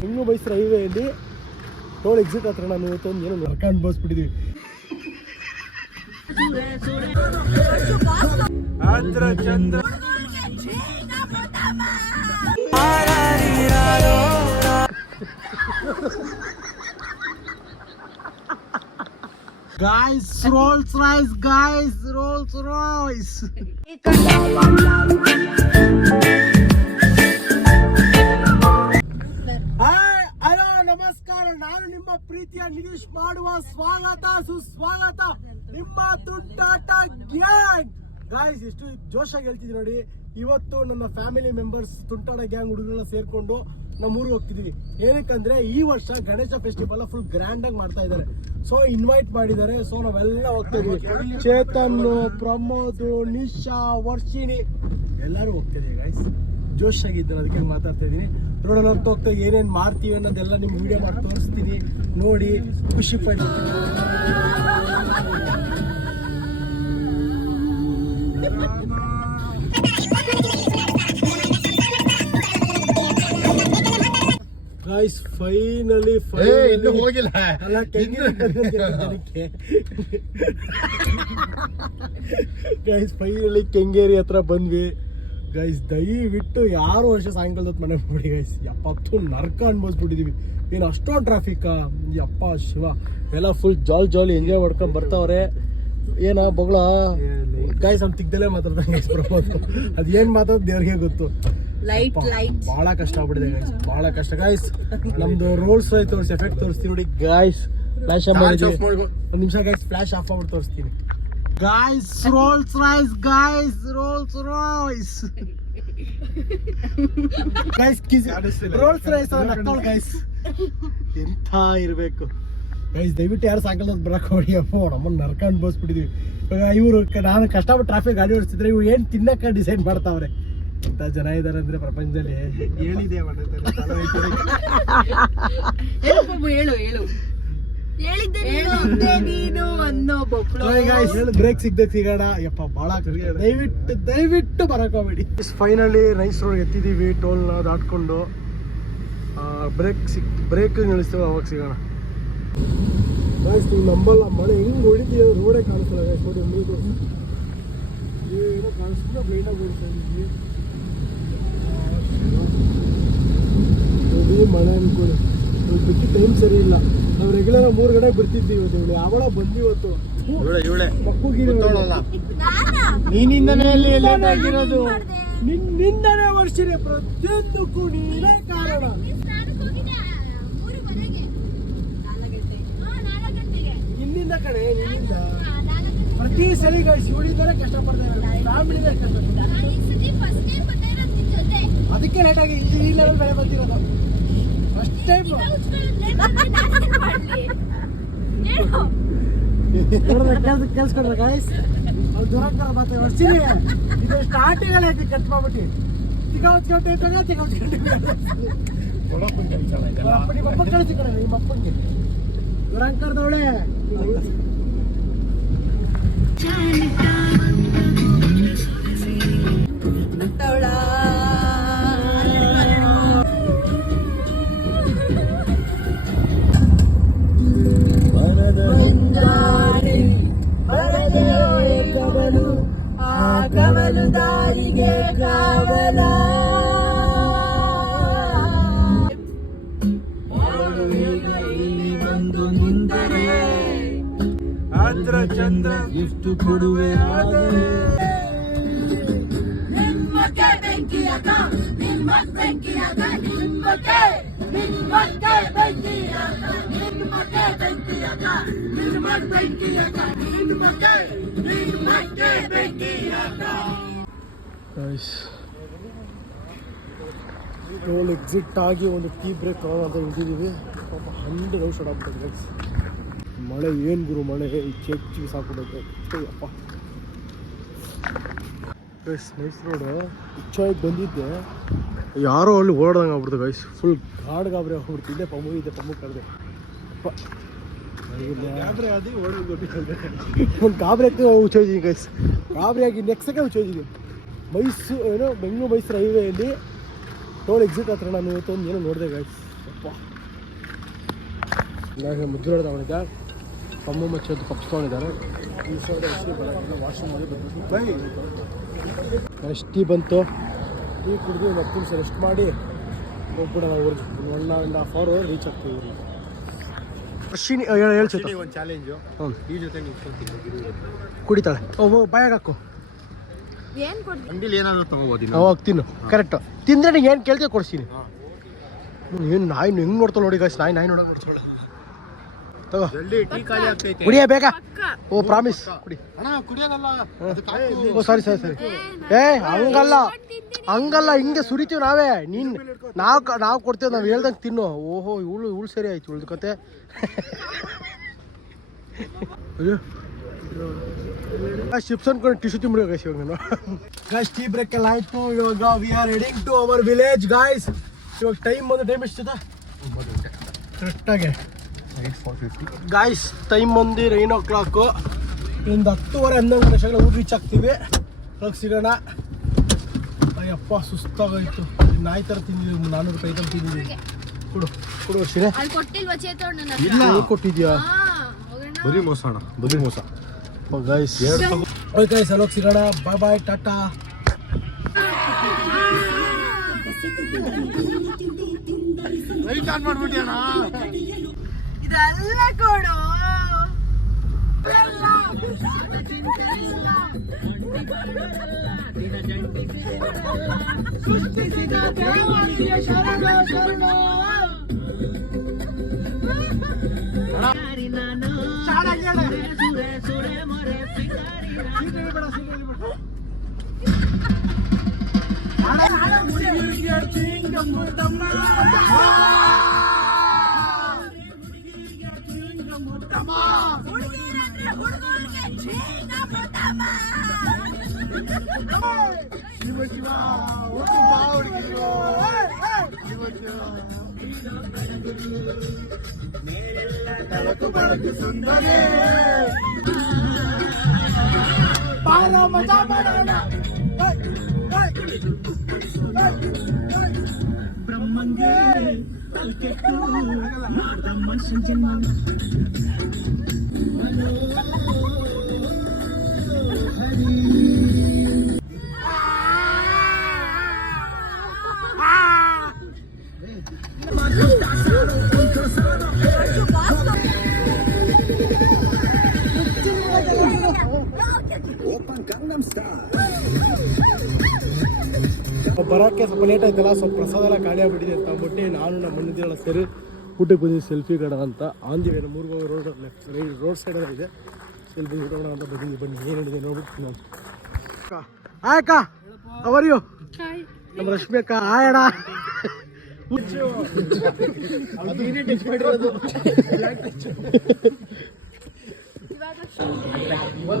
ಹಿಂಗು ಮೈಸೂರು ಹೈವೇಯಲ್ಲಿ toll exit ಹತ್ರ ನಾನು ಇವತ್ತೊಂದು ಏನೋ ನರ್ಕೊಂಡು ಬಸ್ಬಿಟ್ಟಿದ್ವಿ Chandra Guys, Rolls Royce, guys, Rolls Royce. Hi hello ನಮಸ್ಕಾರ. ನಾನು ನಿಮ್ಮ ಪ್ರೀತಿಯ ನಿರೀಶ್ ಮಾಡುವ ಸ್ವಾಗತ ಸುಸ್ವಾಗತ. ನಿಮ್ಮ ತುಂಟಾಟ ಗ್ಯಾಂಗ್. ಗಾಯ್ಸ್ ಎಷ್ಟು ಜೋಶಾಗಿ ಹೇಳ್ತಿದ್ವಿ ನೋಡಿ. ಇವತ್ತು ನನ್ನ ಫ್ಯಾಮಿಲಿ ಮೆಂಬರ್ಸ್ ತುಂಟಾಟ ಗ್ಯಾಂಗ್ ಹುಡುಗರನ್ನ ಸೇರ್ಕೊಂಡು ನಮ್ಮ ಊರಿಗೆ ಹೋಗ್ತಿದೀವಿ. ಏನಕ್ಕಂದ್ರೆ ಈ ವರ್ಷ ಗಣೇಶ ಫೆಸ್ಟಿವಲ್ ಫುಲ್ ಗ್ರ್ಯಾಂಡ್ ಆಗಿ ಮಾಡ್ತಾ ಇದ್ದಾರೆ. ಸೊ ಇನ್ವೈಟ್ ಮಾಡಿದ್ದಾರೆ. ಸೊ ನಾವೆಲ್ಲ ಹೋಗ್ತಾ ಇದೀವಿ. ಚೇತನ್ ಪ್ರಮೋದ್, ನಿಶಾ, ವರ್ಷಿಣಿ ಎಲ್ಲರೂ ಹೋಗ್ತಿದೀವಿ ಗಾಯ್ಸ್ ಜೋಶ್ ಆಗಿದ್ದಾರೆ, ಅದಕ್ಕೆ ಮಾತಾಡ್ತಾ ಇದ್ದೀನಿ ರೋಡಲ್ಲಿ ಹೋಗ್ತಾ ಹೋಗ್ತಾ ಏನೇನು ಮಾಡ್ತೀವಿ ಅನ್ನೋದೆಲ್ಲ ನಿಮ್ಗೆ ವಿಡಿಯೋ ಮಾಡಿ ತೋರಿಸ್ತೀನಿ. ನೋಡಿ, ಖುಷಿ ಪಡ್ತೀನಿ. ಗಾಯ್ಸ್ ಫೈನಲಿ ಇನ್ನು ಹೋಗಿಲ್ಲ. ಅಲ್ಲ ಕೆಂಗೇರಿ ಗೈಸ್ ಫೈನಲಿ ಕೆಂಗೇರಿ ಹತ್ರ ಬಂದ್ವಿ. ಗೈಸ್ ದಯವಿಟ್ಟು ಯಾರು ವರ್ಷ ಸಾಯಂಕಾಲದ ಮನೆ ಬಿಡಿ ನೋಡಿ ಗೈಸ್ ಯಪ್ಪತ್ತು ನರ್ಕ ಅನ್ಭವಿಸ್ಬಿಟ್ಟಿದೀವಿ. ಏನು ಅಷ್ಟೊಂದು ಟ್ರಾಫಿಕ್ ಯಪ್ಪ ಶಿವ. ಎಲ್ಲ ಫುಲ್ ಜಾಲ್ ಜಾಲಿ ಎಂಜಾಯ್ ಮಾಡ್ಕೊಂಡು ಬರ್ತಾವ್ರೆ. ಏನ ಬೊಗಳ? ಗಾಯ್ಸ್ ಅಂತ ತಿಗ್ದಲೇ ಮಾತಾಡ್ದಂಗೆ ಮಾತಾಡೋದು ಅದು ಏನು ಮಾತಾಡೋದು ದೇವ್ರಿಗೆ ಗೊತ್ತು. ಲೈಟ್ ಲೈಟ್ ಬಹಳ ಕಷ್ಟ ಆಗ್ಬಿಟ್ಟಿದೆ ಗೈಸ್ ಬಹಳ ಕಷ್ಟ. ಗಾಯ್ಸ್ ನಮ್ದು ರೋಲ್ಸ್ ರೈ ತೋರಿಸಿ ಎಫೆಕ್ಟ್ ತೋರಿಸ್ತೀವಿ ನೋಡಿ ಗಾಯ್ಸ್ ಫ್ಲಾಶ್ ಆಫ್ ಮಾಡಿದ್ವಿ. ಒಂದು ನಿಮಿಷ ಗೈಸ್ ಫ್ಲಾಶ್ ಆಫ್ ಮಾಡ್ಬಿಟ್ಟು ತೋರಿಸ್ತೀನಿ. Guys Rolls Royce guys Rolls Royce guys kiss Rolls Royce ನಕ್ಕಲ್ ಗೈಸ್ ಎಂಥ ಇರಬೇಕು. ಗೈಸ್ ದಯವಿಟ್ಟು ಯಾರು ಸಾಯಂಕಾಲ ಬರಕ್ ಹೋಗಿ ಅಪ್ಪ ನಮ್ಮನ್ನ ನರ್ಕೊಂಡು ಬೋಸ್ಬಿಟ್ಟಿದ್ವಿ. ಇವಾಗ ಇವರು ನಾನು ಕಷ್ಟಪಟ್ಟು ಟ್ರಾಫಿಕ್ ಗಾಡಿ ಓಡಿಸ್ತಿದ್ರೆ ಇವ್ರು ಏನು ತಿನ್ನಕ್ಕೆ ಡಿಸೈಡ್ ಮಾಡ್ತಾವ್ರೆ? ಎಂಥ ಜನ ಇದಾರೆ ಅಂದ್ರೆ ಪ್ರಪಂಚದಲ್ಲಿ ಹೇಳಿದೆ ಹೇಳು ಹೇಳು ಬ್ರೇಕ್ ಸಿಗೋಣ. ಯಪ್ಪ ಭಾಳ ದಯವಿಟ್ಟು ದಯವಿಟ್ಟು ಫೈನಲಿ ರೈಸ್ ರೋಡ್ ಎತ್ತಿದೀವಿ ಟೋಲ್ ದಾಟ್ಕೊಂಡು. ಬ್ರೇಕ್ ಸಿಕ್ ಬ್ರೇಕ್ ನಿಲ್ಲಿಸ್ತೇವೆ ಅವಾಗ ಸಿಗೋಣ. ನೀವು ನಂಬಲ್ಲ. ಮಳೆ ಹೆಂಗ್ ಹೊಡಿತೀವಿ ರೋಡೇ ಕಾಣಿಸ್ತಾರೆ. ನೋಡಿ ಮೂಗು ಏನೋ ಹೊಡಿತಾ ಬ್ಲೈಂಡಾಗಿ ಓಡಿಸ್ತಾ ಇದ್ದೀವಿ ನೋಡಿ ಮಳೆ ಅನ್ಕೊಳ್ಳಿ ಬಿಟ್ಟು ಟೈಮ್ ಸರಿ ಇಲ್ಲ. ನಾವು ರೆಗ್ಯುಲರ್ ಮೂರು ಗಡೆ ಬಿಡ್ತಿದ್ದೀವಿ ಇವತ್ತು ಇವಳು. ಯಾವಳ ಬಂದ್ವಿ ಇವತ್ತು. ಮಕ್ಕಳಿಗೆ ನೀನಿಂದನೇ ಲೇಟ್ ಆಗಿರೋದು ನಿನ್ನಿಂದನೇ ವರ್ಷಿನ ಪ್ರತಿಯೊಂದಕ್ಕೂ ನೀನೇ ಕಾರಣ ನಿನ್ನಿಂದ ಕಡೆ ನಿನ್ನಿಂದ ಪ್ರತಿ ಸರಿ ಶಿವಳಿಂದಲೇ ಕಷ್ಟಪಡ್ತಾರೆ ಫ್ಯಾಮಿಲಿನೇ ಕಷ್ಟಪಡ್ತಾರೆ ಅದಕ್ಕೆ ಲೇಟಾಗಿ ಆಗಿ ಈ ಲೆವೆಲ್ ಬೆಳೆ ಬಂದಿರೋದು. ಫಸ್ಟ್ ಟೈಮ್ ಕೆಲ್ಸ ಕೆಲ್ಸ ಕೊಡ್ರ ಗಾಯ್ಸ್ ಅವ್ರು ದುರಂಕಾರ ಮತ್ತೆ ವರ್ಷಿನಿ ಇದು ಸ್ಟಾರ್ಟಿಂಗ್ ಅಲ್ಲಿ ಐತಿ ಕಟ್ ಮಾಡ್ಬಿಟ್ಟು ತಿಗ ಹೊಚ್ಕೊಂಡೆ ಇಟ್ಟಾಗ ತಿಗ ಹೊಚ್ಕೊಂಡೆ ನಿಮ್ಮ ಅಪ್ಪ ಕಳಿಸಿ ಕಡೆ ನಿಮ್ಮ ಅಪ್ಪನಿಗೆ ದುರಂಕಾರದವಳೆ ಕವಲು ಬೆಂಕಿಯಾಗ ನಿಮ್ಮಕ್ಕೆ ನಿಮ್ಮಕ್ಕೆ ಬೆಂಕಿಯಾಗ ನಿಮ್ಮಕ್ಕೆ ಬೆಂಕಿಯಾಗ ನಿಮ್ಮಕ್ಕೆ ಬೆಂಕಿಯಾಗ ನಿಮ್ಮಕ್ಕೆ ನಿಮ್ಮಕ್ಕೆ ಬೆಂಕಿಯಾಗ ಟೋಲ್ ಎಕ್ಸಿಟ್ ಆಗಿ ಒಂದು ಟೀ ಬ್ರೇಕ್ ಅಂತ ಇಳಿದಿದ್ದೀವಿ ಪಾಪ ಹಂಡ್ರೆಡ್ ಔಷಧ ಆಗ್ಬಿಟ್ಟು ಗೈಸ್ ಮಳೆ ಏನು ಗುರು, ಮಳೆ. ಚೆಚ್ಚಿಗೆ ಸಾಕ್ಬಿಡುತ್ತೆ ಅಪ್ಪ ಗೈಸ್ ನೈಸ್ ರೋಡು ಇಚ್ಛಾಗಿ ಬಂದಿದ್ದೆ. ಯಾರೋ ಅಲ್ಲಿ ಓಡ್ದಂಗೆ ಆಗ್ಬಿಡ್ತು ಗೈಸ್ ಫುಲ್ ಗಾಡ್ ಗಾಬರಿ ಆಗ್ಬಿಡ್ತು. ಇಲ್ಲೇ ಪಮ್ಮು ಇದೆ ಪಮ್ಮು ಕರೆದೆ. ಒಂದು ಗಾಬರಿ ಆಗ್ತದೆ ಹುಚ್ಚೋಯ್ತೀನಿ ಗೈಸ್ ಗಾಬರಿ ಆಗಿ ನೆಕ್ಸ್ಟ್ ಸೆಕೆಂಡ್ ಹುಚ್ಚೋಯ್ತೀನಿ ಮೈಸೂರು ಏನೋ ಬೆಂಗಳೂರು ಮೈಸೂರು ಹೈವೇಯಲ್ಲಿ ಟೋಲ್ ಎಕ್ಸಿಟ್ ಹತ್ರ ನಾನು ಇವತ್ತು ಒಂದು ಏನೋ ನೋಡಿದೆ ಗೈಸ್ ಅಪ್ಪ. ನಾನು ಮುದ್ದು ತಗೊಂಡಿದ್ದೆ ಪಮ್ಮು ಮಚ್ಚೋದು ಕಪ್ಸ್ ತೊಗೊಂಡಿದ್ದಾರೆ. ಈ ಸೈಡ್ ವಾಶ್ರೂಮಲ್ಲಿ ಬಂದು ಎಷ್ಟು ಬಂತು? ಟೀ ಕುಡಿದು ಒಂದು ಹತ್ತು ನಿಮಿಷ ರೆಸ್ಟ್ ಮಾಡಿ ಹೋಗ್ಬಿಡೋಣ ಊರಿಗೆ. One and half hour reach ಆಗ್ತೀವಿ ಊರಿಗೆ. ಅಶ್ವಿನಿ ಹೇಳ್ತೀವಿ ಒಂದು ಚಾಲೆಂಜು ಹ್ಞೂ ಈ ಜೊತೆ ನೀವು ಕುಡಿತಾಳೆ. ಓ ಬಾಯಾಗ ಹಾಕು. ಏನ್ ಕೊಡ್ತೀನಿ ಅಂಗಡಿಲಿ ಏನಾದ್ರು ತಗೋಬೋದು ಅವಾಗ ತಿನ್ನು. ಕರೆಕ್ಟು ತಿಂದ್ರೆ ನೀನು ಏನು ಕೇಳ್ತೀವಿ ಕೊಡ್ತೀನಿ ಏನು ನಾಯಿ ಹೆಂಗೆ ನೋಡ್ತಾಳೆ ನೋಡಿ ಗಾಯ್ಸ್ ನಾಯಿ ನಾಯಿ ನೋಡೋಕೆ ನೋಡ್ತಾಳೆ ತಗೋ ಜಲ್ದಿ ಟೀ ಖಾಲಿ ಆಗ್ತೈತೆ. ಕುಡಿಯೇ ಬೇಗ? ಓ ಪ್ರಾಮಿಸ್. ಕುಡಿ. ಅಣ್ಣ ಕುಡಿಯೋದಲ್ಲ. ಓ ಸಾರಿ ಸಾರಿ ಸರಿ. ಏ ಹಂಗಲ್ಲ. ಹಂಗಲ್ಲ ಹಿಂಗೆ ಸುರಿತೀವಿ ನಾವೇ. ನೀನ್ ನಾವು ಕ- ನಾವು ಕೊಡ್ತೇವೆ ನಾವ್ ಹೇಳ್ದಂಗೆ ತಿನ್ನು. ಓಹೋ ಇವಳು ಇವಳು ಸರಿ ಆಯ್ತು ಇವಳ್ದು ಕತೆ. ಚಿಪ್ಸ್ ಅನ್ಕೊಂಡು ಟಿಶ್ಯೂ ತಿಂಬಿಡಿ ಗೈಸ್ ಇವಾಗ ನಾನು. ಗೈಸ್ ಟೀ ಬ್ರೇಕ್ ಎಲ್ಲ ಆಯ್ತು. ಇವಾಗ we are heading to our village guys ಇವಾಗ ಟೈಮ್ ಬಂದು ಟೈಮ್ ಎಷ್ಟಿದೆ? ಕರೆಕ್ಟಾಗಿ ಗಾಯ್ಸ್ ಟೈಮ್ ಬಂದು ನೈನ್ ಓ ಕ್ಲಾಕು ಇನ್ನೊಂದು ಹತ್ತುವರೆ ಹನ್ನೊಂದು ನಿಮಿಷಗಳ ಊಟ ರೀಚ್ ಆಗ್ತೀವಿ. ಅವಾಗ ಸಿಗೋಣ. ಅಯ್ಯಪ್ಪ ಸುಸ್ತಾಗೋಯ್ತು. ನಾಯಿ ಥರ ತಿಂದಿದ್ದೀವಿ ನಾನ್ನೂರು ರೂಪಾಯಿ ಐಟಮ್ ತಿಂದಿದ್ದೀವಿ ಕೊಡು ಕೊಡು ವರ್ಷಿನೇ ಇಲ್ಲ. ಕೊಟ್ಟಿದ್ಯಾ. ಬರೀ ಮೋಸ. ಅಣ್ಣ ಬರೀ ಮೋಸ ಗಾಯ್ಸ್ ಓಕೆ ಗಾಯ್ಸ್ ಅಲ್ಲೋಗಿ ಸಿಗೋಣ. ಬಾಯ್ ಬಾಯ್ ಟಾಟಾ. ಮಾಡ್ಬಿಟ್ಟಿ ಅಣ್ಣ ಇದೆಲ್ಲ ಕೊಡು ಶಿವ ಶಿವ ಒಂದು ಮಾವಡಿಗೆಯೋ ಶಿವ ಶಿವ ತಳಕು ಬಳಕು ಸುಂದರೇ ಪಾಲ ಮಜಾ ಮಾಡೋಣ ಬ್ರಹ್ಮಂಗೆ ಹುಡುಗಿರಂದ್ರೆ ಹುಡುಗರಿಗೆ ಚೀನ ಮುದ್ದಮ್ಮ. ಬರೋಕ್ಕೆ ಸ್ವಲ್ಪ ಲೇಟ್ ಆಯ್ತಲ್ಲ ಸ್ವಲ್ಪ ಪ್ರಸಾದ ಎಲ್ಲ ಖಾಲಿ ಆಗ್ಬಿಟ್ಟಿದೆ ಅಂತ ಅಂದ್ಬಿಟ್ಟು ನಾನು ನಮ್ಮ ಮಣ್ಣಿದ್ದೆಲ್ಲ ಸೇರಿ ಊಟಕ್ಕೆ ಬಂದಿದ್ದು ಸೆಲ್ಫಿ ಕಡ ಅಂತ. On the way road left right road ಸೈಡಲ್ಲಿ ಇದೆ. ಸೆಲ್ಫಿ ಊಟೋಣ ಅಂತ ಬಂದಿದ್ದೀವಿ ಬನ್ನಿ ಏನು ಹೇಳಿದೆ ನೋಡ್ಬಿಟ್ಟು ನಾನು ಹಾಯ್ ಅಕ್ಕ ಅವರ್ ಯು ನಮ್ಮ ರಶ್ಮಿ ಅಕ್ಕ ಆಯಣ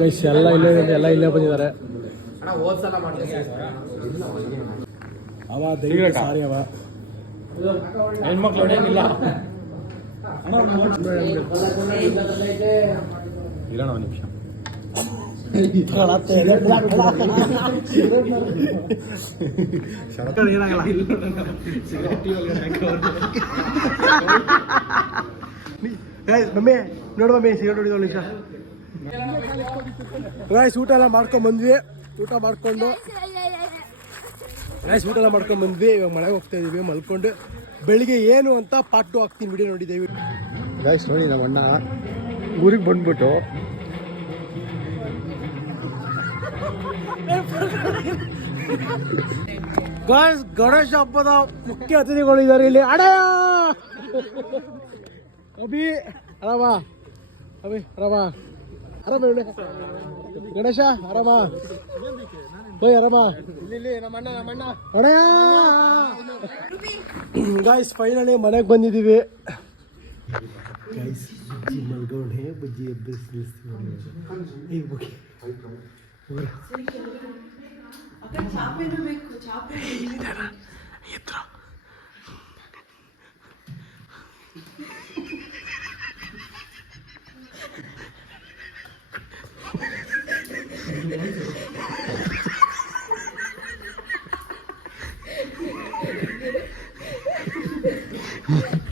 ಗೈಸ್ ಎಲ್ಲ ಇಲ್ಲೇ ಎಲ್ಲ ಇಲ್ಲೇ ಬಂದಿದ್ದಾರೆ. ಅವ ದೈವ ಸಾರಿ ಅವ. ಹೆಣ್ಮಕ್ಳು ಏನಿಲ್ಲ. ಇರೋಣ ಒಂದು ನಿಮಿಷ. ಮಮ್ಮಿ ನೋಡು ಮಮ್ಮಿ ಸಿಗರೇಟ್ ಹೊಡಿದ ನಿಮಿಷ. ರೈಸ್ ಊಟ ಎಲ್ಲ ಮಾಡ್ಕೊಂಡ್ ಬಂದ್ವಿ. ಊಟ ಮಾಡ್ಕೊಂಡು. ರೈಸ್ ಊಟ ಎಲ್ಲ ಮಾಡ್ಕೊಂಡ್ ಬಂದ್ವಿ ಇವಾಗ ಮನೆಗೆ ಹೋಗ್ತಾ ಇದೀವಿ ಮಲ್ಕೊಂಡು. ಬೆಳಿಗ್ಗೆ ಏನು ಅಂತ ಪಾರ್ಟ್ ಟು ಹಾಕ್ತೀನಿ ವಿಡಿಯೋ ನೋಡಿ ದಯವಿಟ್ಟು. ಗೈಸ್ ನೋಡಿ ನಮ್ಮ ಅಣ್ಣ ಊರಿಗೆ ಬಂದ್ಬಿಟ್ಟು ಗಾಯ್ಸ್ ಗಣೇಶ ಹಬ್ಬದ ಮುಖ್ಯ ಅತಿಥಿಗಳು ಇದ್ದಾರೆ ಇಲ್ಲಿ. ಅಡಯ ಅಭಿ ಆರಾಮ ಅಭಿ ಆರಾಮ ಆರಾಮ ಗಣೇಶ ಆರಾಮ ಹೋಯ್ ಆರಾಮ ನಮ್ಮ ಅಣ್ಣ ನಮ್ಮ ಅಣ್ಣ ಅಡಯ ಗಾಯ್ಸ್ ಫೈನಲಿ ಮನೆಗೆ ಬಂದಿದ್ದೀವಿ ಗಾಯ್ಸ್ ಬಜ್ಜಿ ಮಲ್ಗೌಣೆ ಬಜ್ಜಿ ಎಬ್ಬರಿಸಿ ಸಕ್ಕತ್ತಾಗಿ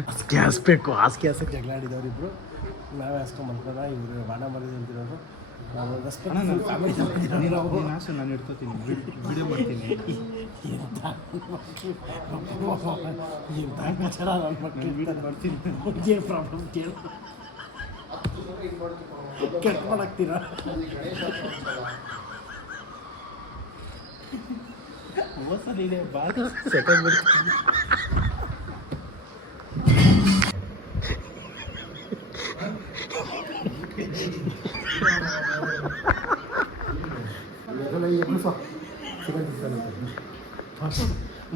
ಹಾಸಿಗೆ ಹಾಸ್ಬೇಕು ಹಾಸಿಗೆ ಹಾಸಕ್ಕೆ ಜಗಳ ಆಡಿದವ್ರು ಇಬ್ರು ನಾವೇ ಹಾಸ್ಕೊಂಡ್ ಮಲ್ಕೋದ ಇವರು ಬಾಣ ಮರಿದ ಅಂತಿರೋದು ನಾವು ನಾನು ಇಡ್ಕೋತೀನಿ ವಿಡಿಯೋ ಮಾಡ್ತೀನಿ ಏನು ಪ್ರಾಬ್ಲಮ್ ಕೇಳು. ಕೆಟ್ಟ ಮಾಡಾಕ್ತೀರಾ ಸೆಕೆಂಡ್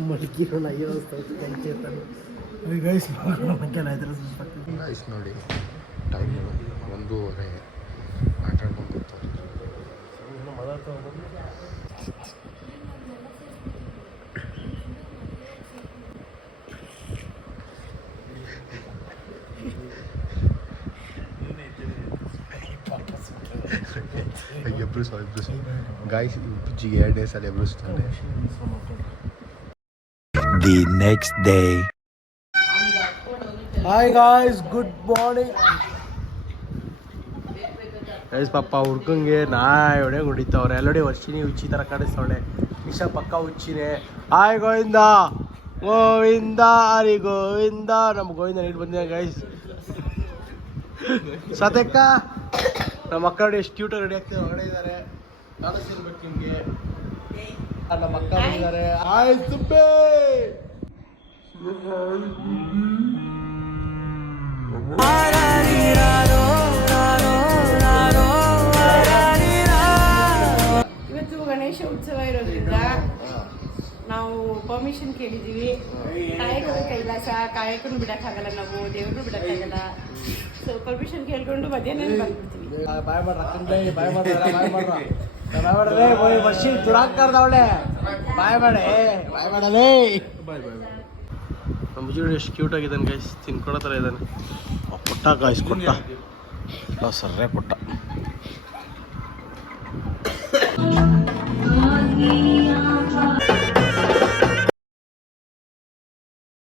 ಮಡಿಕಿರೋಣ ಅಯ್ಯೋ ಕೈ ಗೈಸ್ ಗೈಸ್ ನೋಡಿ ಟೈಮ್ ಒಂದೂವರೆ ಆಟ ಆಡ್ಕೊಂಡು ಕೂತಾರೆ ಎಬ್ರು ಸಹ ಎಬ್ರು ಸಹ ಗಾಯ್ಸ್ ಇಪ್ಪಿಜಿಗೆ ಎರಡು ಡೇಸ್ ಅಲ್ಲಿ ಎಬ್ರಿಸ್ತಾನೆ The next day. Hi guys good morning guys ಪಾಪ ಹುಡ್ಕಂಗೆ ನಾಯಿ ಹೊಡೆ ಹೊಡಿತಾವ್ರೆ. ಎಲ್ಲೋಡಿ ವರ್ಷಿನಿ ಹುಚ್ಚಿ ಥರ ಕಾಣಿಸ್ತವಳೆ. ಇಶಾ ಪಕ್ಕ ಹುಚ್ಚಿನೇ ಹಾಯ್ ಗೋವಿಂದ. ಗೋವಿಂದ ಹರಿ ಗೋವಿಂದ. ನಮ್ಮ ಗೋವಿಂದ ನೀಟ್ ಬಂದಿದೆ ಗೈಸ್ ಸತ್ಯಕ್ಕ ನಮ್ಮ ಅಕ್ಕ ಎಷ್ಟು ಕ್ಯೂಟಾಗಿ ರೆಡಿ ಆಗ್ತಿದೆ ಹೊರಗಡೆ ಇದ್ದಾರೆ ಕಾಣಿಸ್ತಿರ್ಬೇಕು ನಿಮಗೆ. ನಮ್ಮ ಅಕ್ಕ ಬಂದಿದ್ದಾರೆ ಹಾಯ್ ಸುಬ್ಬೆ ಇವತ್ತು ಗಣೇಶ ಉತ್ಸವ ಇರೋದ್ರಿಂದ ನಾವು ಪರ್ಮಿಷನ್ ಕೇಳಿದೀವಿ. ಕಾಯಕದ ಕೈಲಾಸ ಕಾಯಕನು ಬಿಡಕ್ಕಾಗಲ್ಲ ನಾವು ದೇವ್ರನ್ನೂ ಬಿಡಕ್ಕಾಗಲ್ಲ. ಸೊ ಪರ್ಮಿಷನ್ ಕೇಳ್ಕೊಂಡು ಮಧ್ಯಾಹ್ನ ಬಂದ್ಬಿಡ್ತೀವಿ. ಬಾಯ್ ಮಾಡ್ರ ಬಾಯ್ ಮಾಡ್ರ ಬಾಯ್ ಮಾಡ್ರ. ಬಾಯ್ ಮಾಡ್ರೆ ಬೋಯ್ ಮಷಿ ದುರಾಕ್ತಾರ್ದವಳೆ ಬಾಯ್ ಮಾಡೆ ಬಾಯ್ ಮಾಡಲೇ. ಬಾಯ್ ಬಾಯ್ ನಮ್ಮ ಜೀವನ ಎಷ್ಟು ಕ್ಯೂಟ್ ಆಗಿದ್ದಾನೆ ಗೈಸ್ ತಿನ್ಕೊಳೋ ಥರ ಇದ್ದಾನೆ. ಪುಟ್ಟ ಕೊಟ್ಟ ಗಾಯ್ಸ್ ಕೊಟ್ಟ ಸರ್ರೆ ಕೊಟ್ಟ